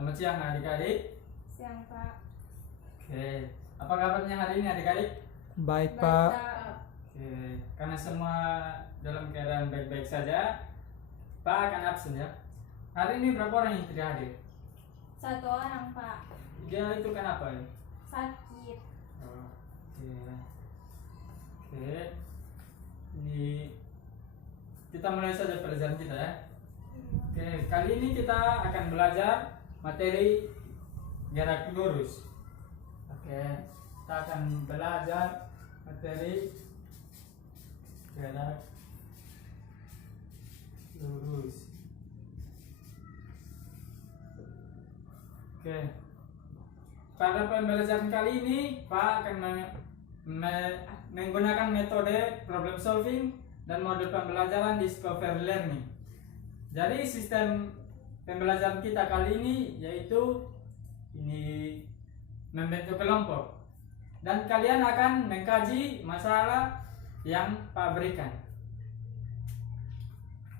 Selamat siang adik-adik. Siang Pak. Oke, apa kabarnya hari ini adik-adik? Baik, Baik, Pak. Oke, karena semua dalam keadaan baik-baik saja, Pak akan absen ya. Hari ini berapa orang yang tidak hadir? 1 orang Pak. Dia itu kenapa ya? Sakit. Oke. Oke. Ini kita mulai saja pelajaran kita ya. Oke, kali ini kita akan belajar materi gerak lurus. Oke, kita akan belajar materi gerak lurus. Oke, pada pembelajaran kali ini Pak akan menggunakan metode problem solving dan model pembelajaran discover learning. Jadi sistem pembelajaran kita kali ini yaitu ini membentuk kelompok dan kalian akan mengkaji masalah yang Pak berikan.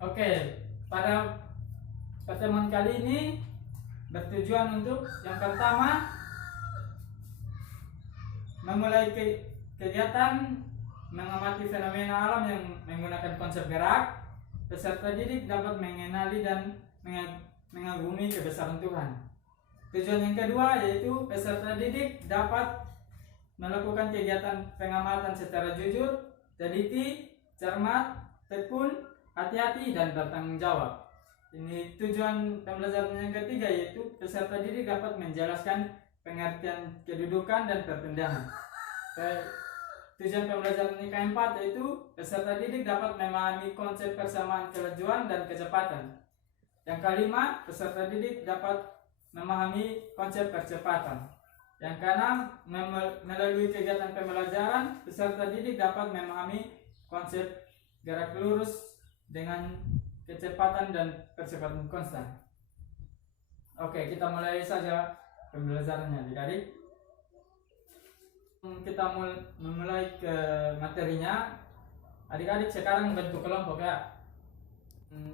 Oke, pada pertemuan kali ini bertujuan untuk yang pertama memulai kegiatan mengamati fenomena alam yang menggunakan konsep gerak. Peserta didik dapat mengenali dan mengagumi kebesaran Tuhan. Tujuan yang kedua yaitu peserta didik dapat melakukan kegiatan pengamatan secara jujur, teliti, cermat, tekun, hati-hati, dan bertanggung jawab. Ini tujuan pembelajaran yang ketiga yaitu peserta didik dapat menjelaskan pengertian kedudukan dan perpindahan. Tujuan pembelajaran yang keempat yaitu peserta didik dapat memahami konsep persamaan kelajuan dan kecepatan. Yang kelima, peserta didik dapat memahami konsep percepatan. Yang keenam, melalui kegiatan pembelajaran, peserta didik dapat memahami konsep gerak lurus dengan kecepatan dan percepatan konstan. Oke, kita mulai saja pembelajarannya, adik-adik. Kita memulai ke materinya. Adik-adik sekarang bentuk kelompok ya.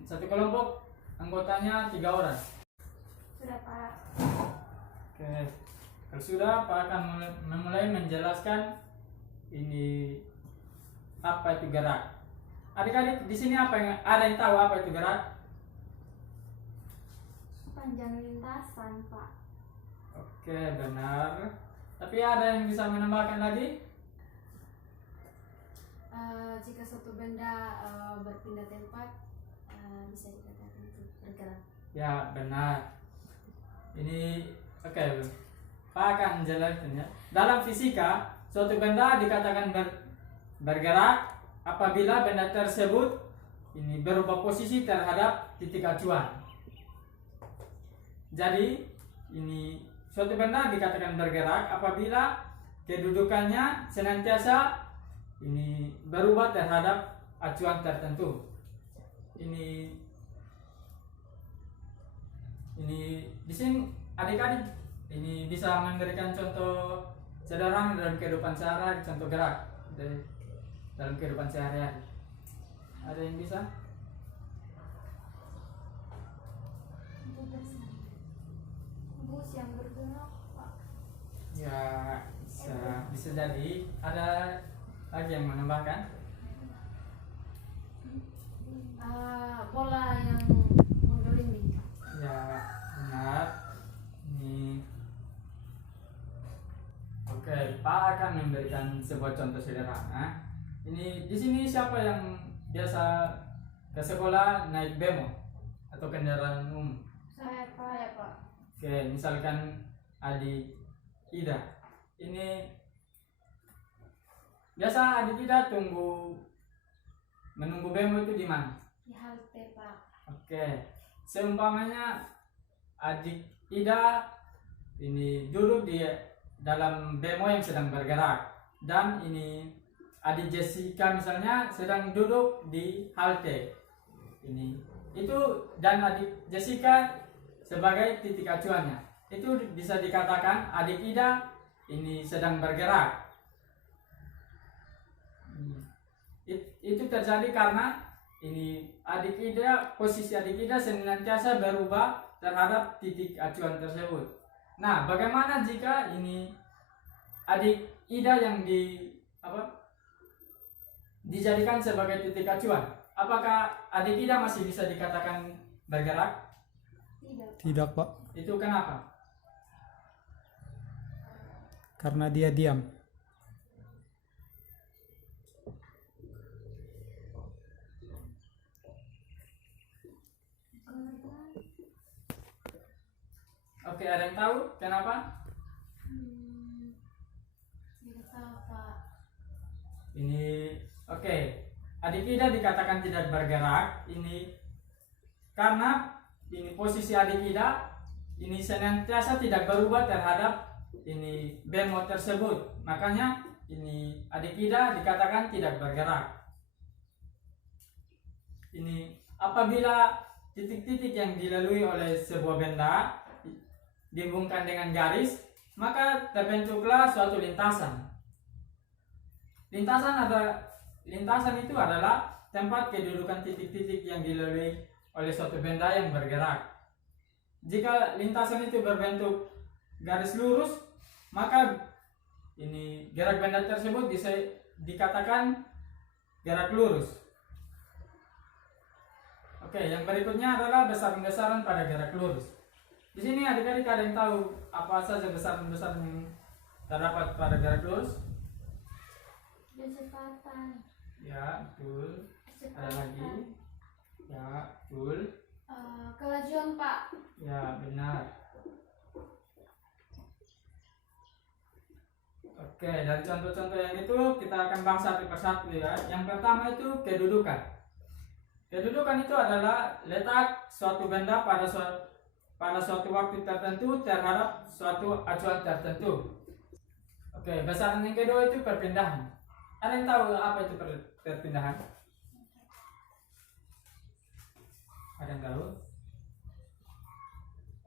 Satu kelompok anggotanya 3 orang. Sudah Pak. Oke, kalau sudah Pak akan memulai menjelaskan ini apa itu gerak. Adik-adik di sini ada yang tahu apa itu gerak? Panjang lintasan Pak. Oke, benar. Tapi ada yang bisa menambahkan lagi? Jika suatu benda berpindah tempat, bisa dikatakan itu bergerak. Ya, benar. Ini oke. Pak akan menjelaskan ya. Dalam fisika, suatu benda dikatakan bergerak apabila benda tersebut ini berubah posisi terhadap titik acuan. Jadi, ini suatu benda dikatakan bergerak apabila kedudukannya senantiasa ini berubah terhadap acuan tertentu. Ini di sini adik-adik ini bisa memberikan contoh sederhana dalam kehidupan sehari-hari, contoh gerak dalam kehidupan sehari-hari. Ada yang bisa? Bus yang bergerak Pak. Ya, bisa jadi. Ada lagi yang menambahkan? Bola yang menggelinding. Ya, benar. Ini oke, Pak akan memberikan sebuah contoh sederhana. Ini di sini siapa yang biasa ke sekolah naik bemo atau kendaraan umum? Saya Pak. Oke, misalkan adik Ida. Ini biasa adik Ida menunggu bemo itu di mana? Di halte Pak. Oke, seumpamanya adik Ida ini duduk di dalam bemo yang sedang bergerak dan ini adik Jessica misalnya sedang duduk di halte ini itu, dan adik Jessica sebagai titik acuannya, itu bisa dikatakan adik Ida ini sedang bergerak. Itu terjadi karena ini posisi adik Ida senantiasa berubah terhadap titik acuan tersebut. Nah, bagaimana jika ini adik Ida yang dijadikan sebagai titik acuan? Apakah adik Ida masih bisa dikatakan bergerak? Tidak. Tidak, Pak. Itu kenapa? Karena dia diam. Oke, ada yang tahu kenapa? Tidak tahu, Pak. Ini oke. Adik Ida dikatakan tidak bergerak ini karena ini posisi adik Ida ini senantiasa tidak berubah terhadap ini bemo tersebut. Makanya ini adik Ida dikatakan tidak bergerak. Ini apabila titik-titik yang dilalui oleh sebuah benda dihubungkan dengan garis, maka terbentuklah suatu lintasan. Lintasan itu adalah tempat kedudukan titik-titik yang dilalui oleh suatu benda yang bergerak. Jika lintasan itu berbentuk garis lurus, maka ini gerak benda tersebut bisa dikatakan gerak lurus. Oke, yang berikutnya adalah besaran-besaran pada gerak lurus. Di sini adik-adik ada yang tahu apa saja besaran-besaran yang terdapat pada gerak lurus? Kecepatan. Ya, betul. Ada lagi? Ya, betul. Kelajuan, Pak. Ya, benar. Oke, dari contoh-contoh yang itu kita akan bahas satu persatu ya. Yang pertama itu kedudukan. Kedudukan itu adalah letak suatu benda pada suatu waktu tertentu terhadap suatu acuan tertentu. Oke, besaran yang kedua itu perpindahan. Ada yang tahu apa itu perpindahan? Ada yang tahu?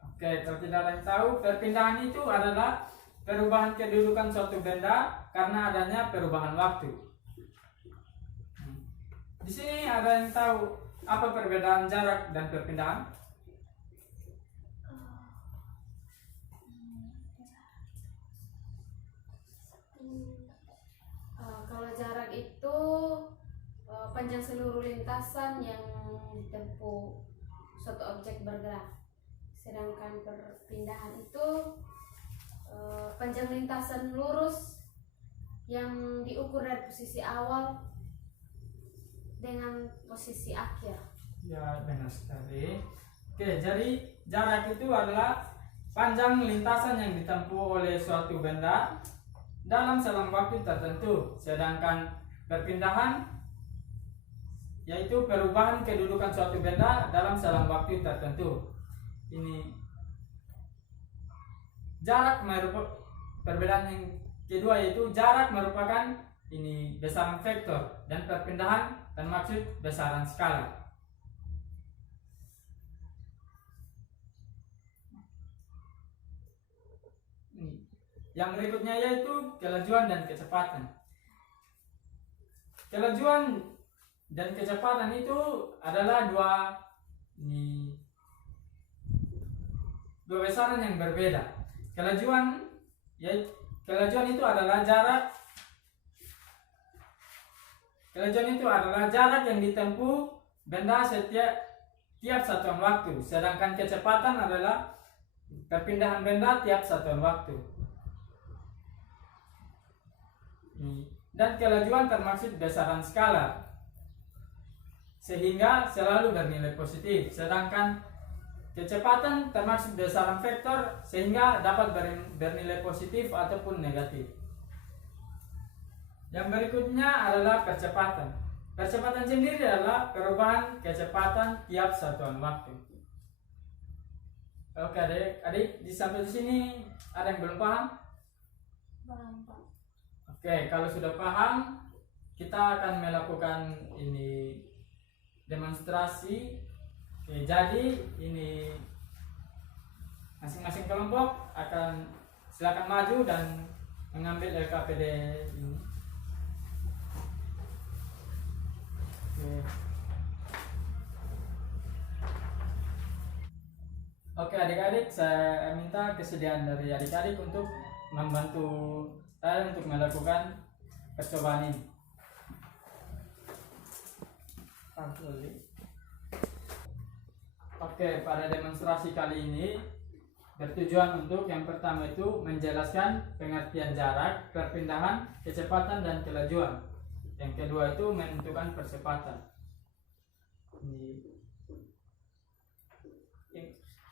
Oke, kalau tidak ada yang tahu, perpindahan itu adalah perubahan kedudukan suatu benda karena adanya perubahan waktu. Di sini ada yang tahu apa perbedaan jarak dan perpindahan? Kalau jarak itu panjang seluruh lintasan yang ditempuh suatu objek bergerak. Sedangkan perpindahan itu panjang lintasan lurus yang diukur dari posisi awal dengan posisi akhir. Ya, benar sekali. Oke, jadi jarak itu adalah panjang lintasan yang ditempuh oleh suatu benda dalam selang waktu tertentu. Sedangkan perpindahan yaitu perubahan kedudukan suatu benda dalam selang waktu tertentu. Ini jarak merupakan perbedaan yang kedua, yaitu jarak merupakan ini besaran vektor dan perpindahan termaksud besaran skala. Yang berikutnya yaitu kelajuan dan kecepatan. Kelajuan dan kecepatan itu adalah dua besaran yang berbeda. Kelajuan itu adalah jarak. Kelajuan itu adalah jarak yang ditempuh benda tiap satuan waktu, sedangkan kecepatan adalah perpindahan benda tiap satuan waktu. Dan kelajuan termaksud besaran skala, sehingga selalu bernilai positif, sedangkan kecepatan termaksud besaran vektor, sehingga dapat bernilai positif ataupun negatif. Yang berikutnya adalah percepatan. Percepatan sendiri adalah perubahan kecepatan tiap satuan waktu. Oke, adik sampai di sini ada yang belum paham? Paham, Pak. Oke, kalau sudah paham, kita akan melakukan ini demonstrasi. Oke, jadi ini masing-masing kelompok akan silakan maju dan mengambil LKPD ini. Oke. Oke adik-adik, saya minta kesediaan dari adik-adik untuk membantu saya untuk melakukan percobaan ini. Oke, pada demonstrasi kali ini bertujuan untuk yang pertama itu menjelaskan pengertian jarak, perpindahan, kecepatan, dan kelajuan. Yang kedua itu menentukan percepatan.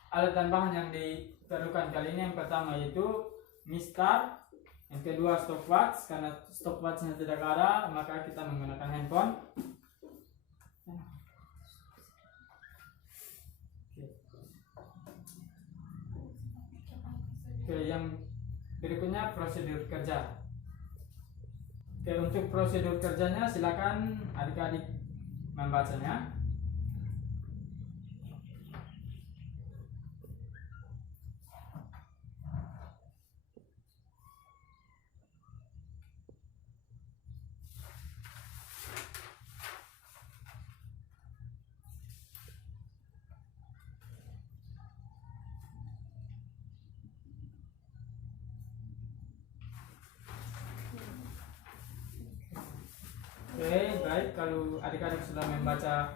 Alat dan bahan yang diperlukan kali ini yang pertama yaitu mistar, yang kedua stopwatch, karena stopwatchnya tidak ada maka kita menggunakan handphone. Oke, yang berikutnya prosedur kerja. Oke, untuk prosedur kerjanya silakan adik-adik membacanya. Oke, baik, kalau adik-adik sudah membaca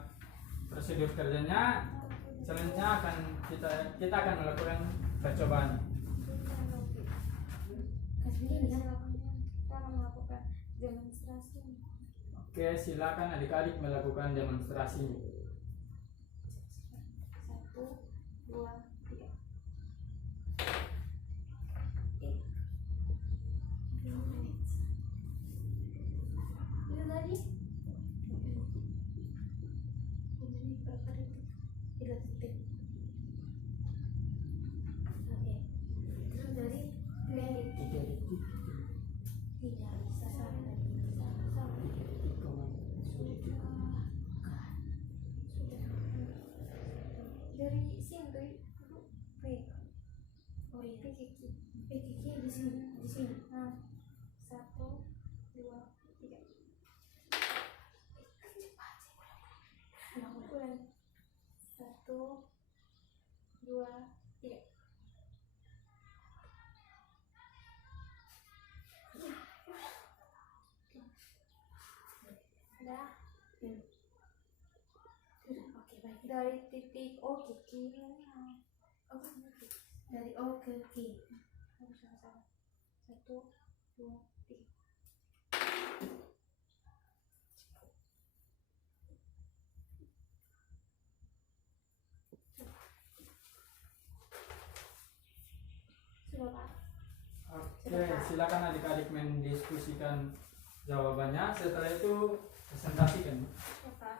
prosedur kerjanya, selanjutnya kita akan melakukan percobaan. Melakukan demonstrasi. Oke, silakan adik-adik melakukan demonstrasinya. 1, 2, 3. Itu tadi. Ini berapa detik? 3 detik. Oke. Terus dari pendek. Tidak bisa sampai. Dari sini dari P. Oh iya, P di sini, di sini. Nah, 1, 2, 3. Cepat sih, ulang. 1, 2, 3. Sudah. Oke, baik. Dari titik O ke Q. Dari O ke Q. Harus sama-sama. 1, 2, 3. Sudah, Pak. Oke, silakan adik-adik mendiskusikan jawabannya. Setelah itu presentasikan. Ya, Pak.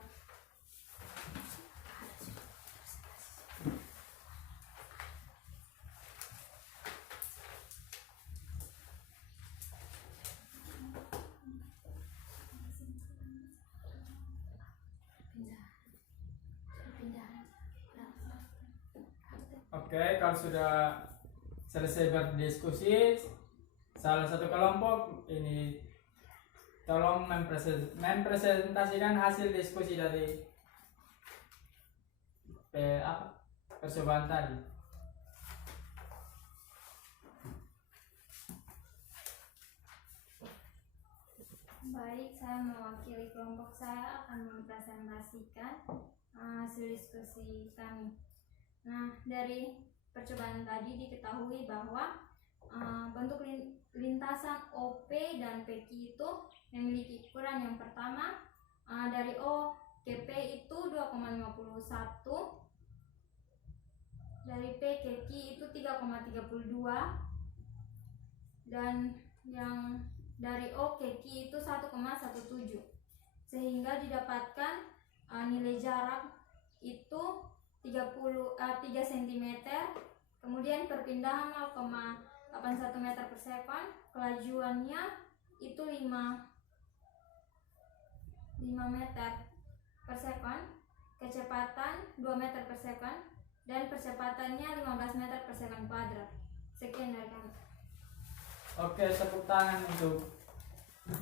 Oke, kalau sudah selesai berdiskusi, salah satu kelompok ini tolong mempresentasikan hasil diskusi dari percobaan tadi. Baik, saya mewakili kelompok saya akan mempresentasikan hasil diskusi kami. Nah, dari percobaan tadi diketahui bahwa bentuk lintasan OP dan PQ itu memiliki ukuran yang pertama dari O ke P itu 2,51, dari P ke Q itu 3,32, dan yang dari O ke Q itu 1,17, sehingga didapatkan nilai jarak itu 3 cm, kemudian perpindahan 0,81 meter per sekon, kelajuannya itu 5 meter per sekon, kecepatan 2 meter per sekon, dan percepatannya 15 meter per sekon kuadrat. Sekian dari kami. Oke, tepuk tangan untuk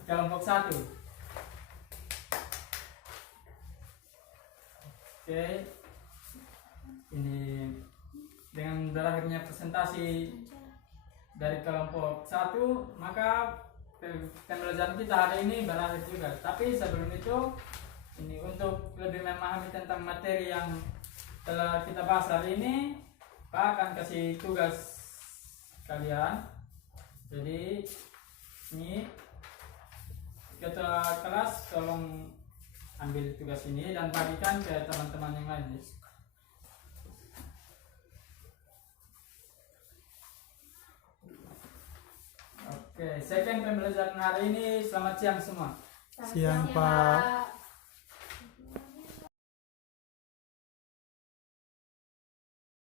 kelompok 1. Oke, ini dengan berakhirnya presentasi dari kelompok 1, maka pembelajaran kita hari ini berakhir juga. Tapi sebelum itu, ini untuk lebih memahami tentang materi yang telah kita bahas hari ini, Pak akan kasih tugas kalian. Jadi ini ketua kelas tolong ambil tugas ini dan bagikan ke teman-teman yang lain. Oke, second pembelajaran hari ini. Selamat siang semua. Siang, Pak.